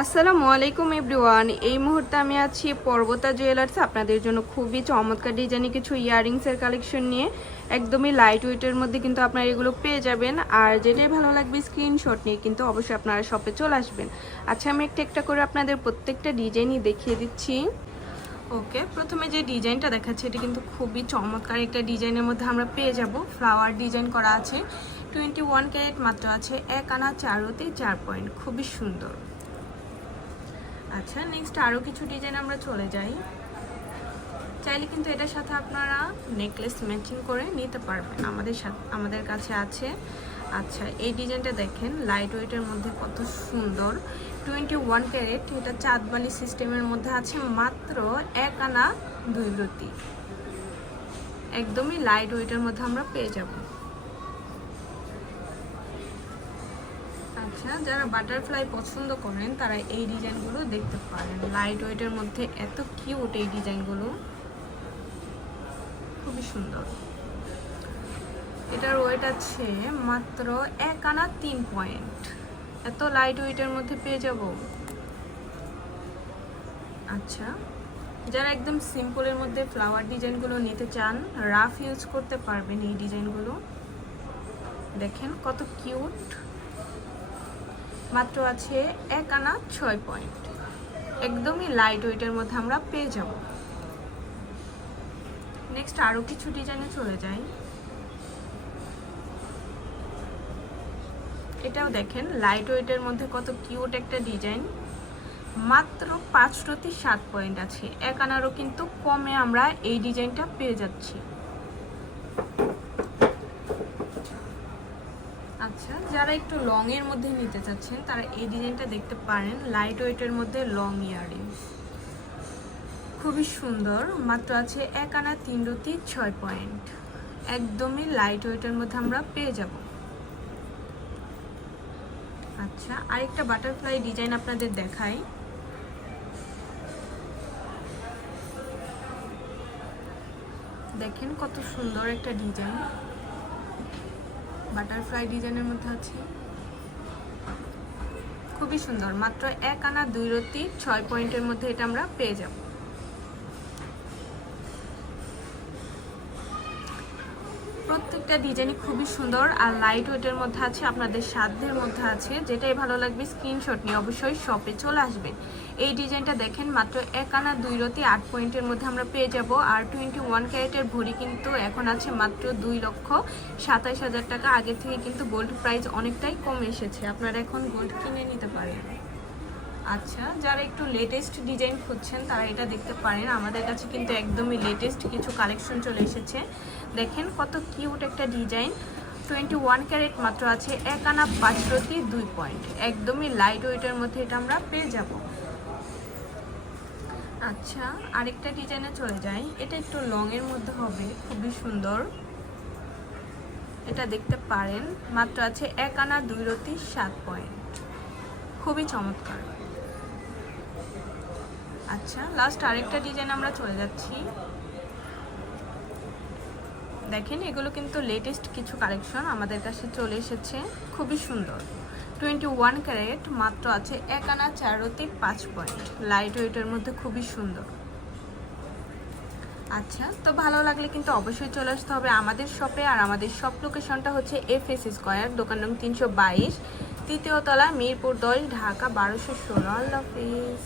আসসালামু আলাইকুম এভরিওয়ান। এই মুহূর্তে আমি আছি পর্বতা জুয়েলার্স আপনাদের জন্য খুবই চমৎকার ডিজাইনের কিছু ইয়াররিংসের কালেকশন নিয়ে। একদমই লাইট ওয়েটের মধ্যে কিন্তু আপনারা এগুলো পেয়ে যাবেন। আর যেটাই ভালো লাগবে স্ক্রিনশট নিয়ে কিন্তু অবশ্যই আপনারা শপে চলে আসবেন। আচ্ছা, আমি একটা একটা করে আপনাদের প্রত্যেকটা ডিজাইনই দেখিয়ে দিচ্ছি। ওকে, প্রথমে যে ডিজাইনটা দেখাচ্ছে এটা কিন্তু খুবই চমৎকার একটা ডিজাইনের মধ্যে আমরা পেয়ে যাব। ফ্লাওয়ার ডিজাইন করা আছে, 21 ক্যারেট, মাত্র আছে 1 আনা 4 পয়েন্ট, খুবই সুন্দর। আচ্ছা, নেক্সট আরও কিছু ডিজাইন আমরা চলে যাই। চাইলে কিন্তু এটার সাথে আপনারা নেকলেস ম্যাচিং করে নিতে পারবেন, আমাদের কাছে আছে। আচ্ছা, এই ডিজাইনটা দেখেন, লাইট ওয়েটের মধ্যে কত সুন্দর, 21 ক্যারেট, এটা চাঁদবালি সিস্টেমের মধ্যে আছে, মাত্র 1 আনা 2 রতি, একদমই লাইট ওয়েটের মধ্যে আমরা পেয়ে যাব। আচ্ছা, যারা বাটারফ্লাই পছন্দ করেন তারা এই ডিজাইনগুলো দেখতে পারেন। লাইট ওয়েটের মধ্যে এত কিউট এই ডিজাইনগুলো, খুবই সুন্দর। এটার ওয়েট আছে মাত্র 1 আনা 3 পয়েন্ট, এত লাইট ওয়েটের মধ্যে পেয়ে যাব। আচ্ছা, যারা একদম সিম্পলের মধ্যে ফ্লাওয়ার ডিজাইনগুলো নিতে চান, রাফ ইউজ করতে পারবেন এই ডিজাইনগুলো। দেখেন কত কিউট, মাত্র আছে 1 আনা 6 পয়েন্ট, একদমই লাইট ওয়েটের মধ্যে আমরা পেয়ে যাব। নেক্সট আরও কিছু ডিজাইনে চলে যাই। এটাও দেখেন লাইট ওয়েটের মধ্যে কত কিউট একটা ডিজাইন, মাত্র 5 রতি 7 পয়েন্ট আছে, 1 আনারও কিন্তু কমে আমরা এই ডিজাইনটা পেয়ে যাচ্ছি। আচ্ছা, যারা একটু লং এর মধ্যে নিতে চাচ্ছেন তারা এই ডিজাইনটা দেখতে পারেন, লাইট ওয়েটের মধ্যে লং ইয়াররিংস, খুবই সুন্দর, মাত্র আছে 1 আনা 3 রতি 6 পয়েন্ট, একদমই লাইট ওয়েটের মধ্যে আমরা পেয়ে যাব। আচ্ছা, আরেকটা বাটারফ্লাই ডিজাইন আপনাদের দেখাই। দেখেন কত সুন্দর একটা ডিজাইন, বাটারফ্লাই ডিজাইনের মধ্যে আছে, খুবই সুন্দর, মাত্র 1 আনা 2 রতি 6 পয়েন্টের মধ্যে এটা আমরা পেয়ে যাব। প্রত্যেকটা ডিজাইনই খুবই সুন্দর আর লাইট ওয়েটের মধ্যে আছে, আপনাদের সাধ্যের মধ্যে আছে। যেটাই ভালো লাগবে স্ক্রিনশট নিয়ে অবশ্যই শপে চলে আসবেন। এই ডিজাইনটা দেখেন, মাত্র 1 আনা 2 রতি 8 পয়েন্টের মধ্যে আমরা পেয়ে যাব। আর 21 ক্যারেটের ভরি কিন্তু এখন আছে মাত্র 2,27,000 টাকা। আগে থেকে কিন্তু গোল্ড প্রাইস অনেকটাই কমে এসেছে, আপনারা এখন গোল্ড কিনে নিতে পারেন। আচ্ছা, যারা একটু লেটেস্ট ডিজাইন খুঁজছেন তারা এটা দেখতে পারেন, আমাদের কাছে কিন্তু একদমই লেটেস্ট কিছু কালেকশন চলে এসেছে। দেখেন কত কিউট একটা ডিজাইন, 21 ক্যারেট, মাত্র আছে 1 আনা 5 রতি 2 পয়েন্ট, একদমই লাইট ওয়েটের মধ্যে এটা আমরা পেয়ে যাব। আচ্ছা, আরেকটা ডিজাইনে চলে যাই। এটা একটু লং এর মধ্যে হবে, খুবই সুন্দর, এটা দেখতে পারেন, মাত্র আছে 1 আনা 2 রতি 7 পয়েন্ট, খুবই চমৎকার। আচ্ছা, লাস্ট আরেকটা ডিজাইন আমরা চলে যাচ্ছি। দেখেন, এগুলো কিন্তু লেটেস্ট কিছু কালেকশন আমাদের কাছে চলে এসেছে, খুবই সুন্দর, 21 ক্যারেট, মাত্র আছে 1 আনা 4 রতি 5 পয়েন্ট, লাইট ওয়েটের মধ্যে খুবই সুন্দর। আচ্ছা, তো ভালো লাগলে কিন্তু অবশ্যই চলে আসতে হবে আমাদের শপে। আর আমাদের শপ লোকেশনটা হচ্ছে FS স্কয়ার, দোকান নং 322, তৃতীয় তলা, মিরপুর 10, ঢাকা 1216। আল্লাহ হাফেজ।